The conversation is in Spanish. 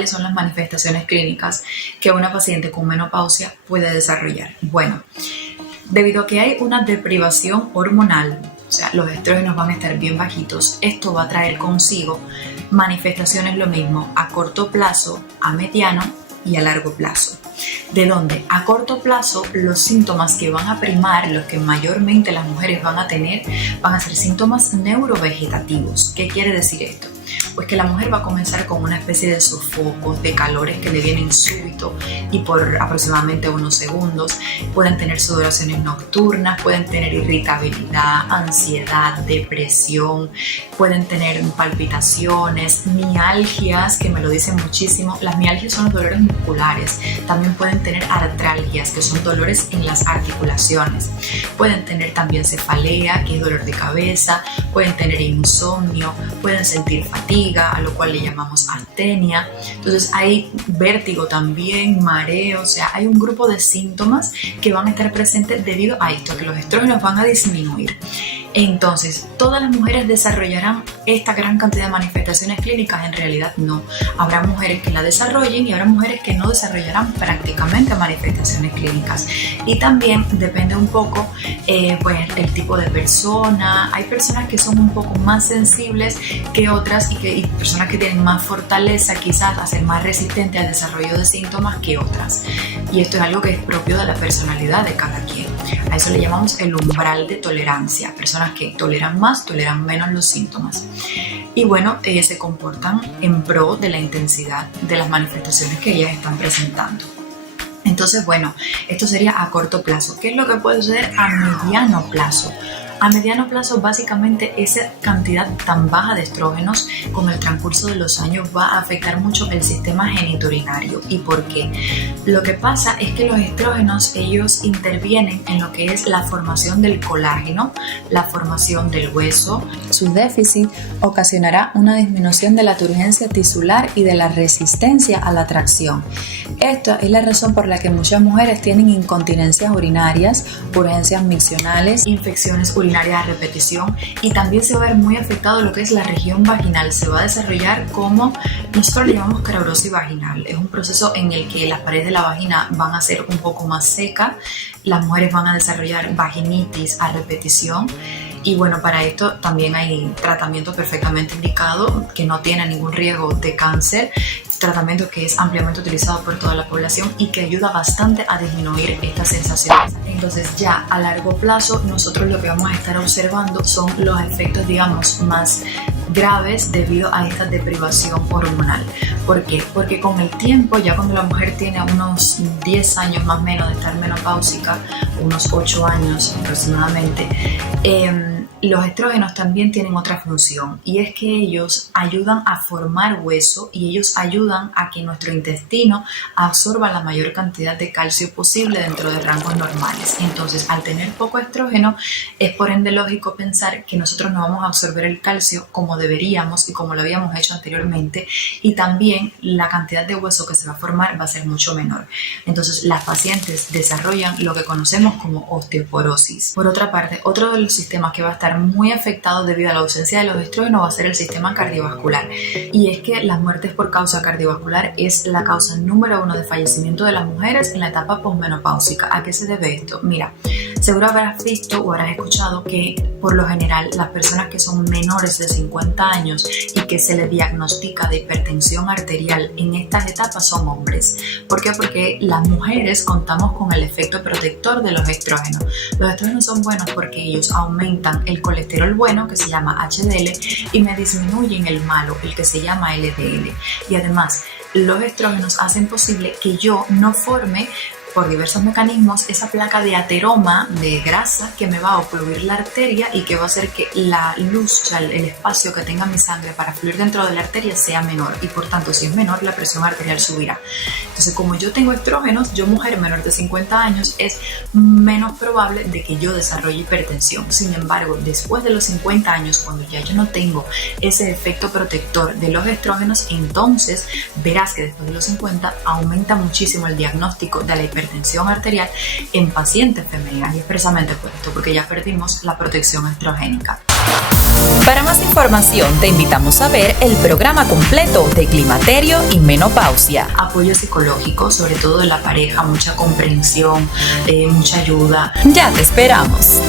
¿cuáles son las manifestaciones clínicas que una paciente con menopausia puede desarrollar? Bueno, debido a que hay una deprivación hormonal, o sea, los estrógenos van a estar bien bajitos, esto va a traer consigo manifestaciones lo mismo a corto plazo, a mediano y a largo plazo. De donde a corto plazo los síntomas que van a primar, los que mayormente las mujeres van a tener, van a ser síntomas neurovegetativos. ¿Qué quiere decir esto? Pues que la mujer va a comenzar con una especie de sofocos, de calores que le vienen súbito y por aproximadamente unos segundos. Pueden tener sudoraciones nocturnas, pueden tener irritabilidad, ansiedad, depresión, pueden tener palpitaciones, mialgias, que me lo dicen muchísimo. Las mialgias son los dolores musculares. También pueden tener artralgias, que son dolores en las articulaciones. Pueden tener también cefalea, que es dolor de cabeza. Pueden tener insomnio, pueden sentir fatiga, a lo cual le llamamos astenia. Entonces hay vértigo también, mareo, o sea, hay un grupo de síntomas que van a estar presentes debido a esto, que los estrógenos van a disminuir. Entonces, ¿todas las mujeres desarrollarán esta gran cantidad de manifestaciones clínicas? En realidad no. Habrá mujeres que la desarrollen y habrá mujeres que no desarrollarán prácticamente manifestaciones clínicas. Y también depende un poco pues, el tipo de persona. Hay personas que son un poco más sensibles que otras y personas que tienen más fortaleza quizás a ser más resistentes al desarrollo de síntomas que otras. Y esto es algo que es propio de la personalidad de cada quien. A eso le llamamos el umbral de tolerancia. Personas que toleran más, toleran menos los síntomas. Y bueno, ellas se comportan en pro de la intensidad de las manifestaciones que ellas están presentando. Entonces, bueno, esto sería a corto plazo. ¿Qué es lo que puede suceder a mediano plazo? A mediano plazo, básicamente, esa cantidad tan baja de estrógenos con el transcurso de los años va a afectar mucho el sistema genitourinario. ¿Y por qué? Lo que pasa es que los estrógenos, ellos intervienen en lo que es la formación del colágeno, la formación del hueso. Su déficit ocasionará una disminución de la turgencia tisular y de la resistencia a la tracción. Esta es la razón por la que muchas mujeres tienen incontinencias urinarias, urgencias miccionales, infecciones urinarias a repetición, y también se va a ver muy afectado lo que es la región vaginal. Se va a desarrollar como nosotros le llamamos craurosis vaginal. Es un proceso en el que las paredes de la vagina van a ser un poco más secas, las mujeres van a desarrollar vaginitis a repetición. Y bueno, para esto también hay tratamiento perfectamente indicado que no tiene ningún riesgo de cáncer, tratamiento que es ampliamente utilizado por toda la población y que ayuda bastante a disminuir estas sensaciones. Entonces ya a largo plazo nosotros lo que vamos a estar observando son los efectos, digamos, más graves debido a esta deprivación hormonal. ¿Por qué? Porque con el tiempo, ya cuando la mujer tiene unos 10 años más o menos de estar menopáusica, unos 8 años aproximadamente, los estrógenos también tienen otra función, y es que ellos ayudan a formar hueso y ellos ayudan a que nuestro intestino absorba la mayor cantidad de calcio posible dentro de rangos normales. Entonces, al tener poco estrógeno, es por ende lógico pensar que nosotros no vamos a absorber el calcio como deberíamos y como lo habíamos hecho anteriormente, y también la cantidad de hueso que se va a formar va a ser mucho menor. Entonces, las pacientes desarrollan lo que conocemos como osteoporosis. Por otra parte, otro de los sistemas que va a estar muy afectado debido a la ausencia de los estrógenos va a ser el sistema cardiovascular, y es que las muertes por causa cardiovascular es la causa número 1 de fallecimiento de las mujeres en la etapa posmenopáusica. ¿A qué se debe esto? Mira, seguro habrás visto o habrás escuchado que por lo general las personas que son menores de 50 años y que se les diagnostica de hipertensión arterial en estas etapas son hombres. ¿Por qué? Porque las mujeres contamos con el efecto protector de los estrógenos. Los estrógenos son buenos porque ellos aumentan el colesterol bueno, que se llama HDL, y me disminuyen el malo, el que se llama LDL. Y además, los estrógenos hacen posible que yo no forme por diversos mecanismos esa placa de ateroma de grasa que me va a ocluir la arteria y que va a hacer que la luz, o sea, el espacio que tenga mi sangre para fluir dentro de la arteria sea menor, y por tanto, si es menor, la presión arterial subirá. Entonces, como yo tengo estrógenos, yo, mujer menor de 50 años, es menos probable de que yo desarrolle hipertensión. Sin embargo, después de los 50 años, cuando ya yo no tengo ese efecto protector de los estrógenos, entonces verás que después de los 50 aumenta muchísimo el diagnóstico de la hipertensión arterial en pacientes femeninas, y expresamente por esto, porque ya perdimos la protección estrogénica. Para más información, te invitamos a ver el programa completo de Climaterio y Menopausia. Apoyo psicológico, sobre todo de la pareja, mucha comprensión, mucha ayuda. Ya te esperamos.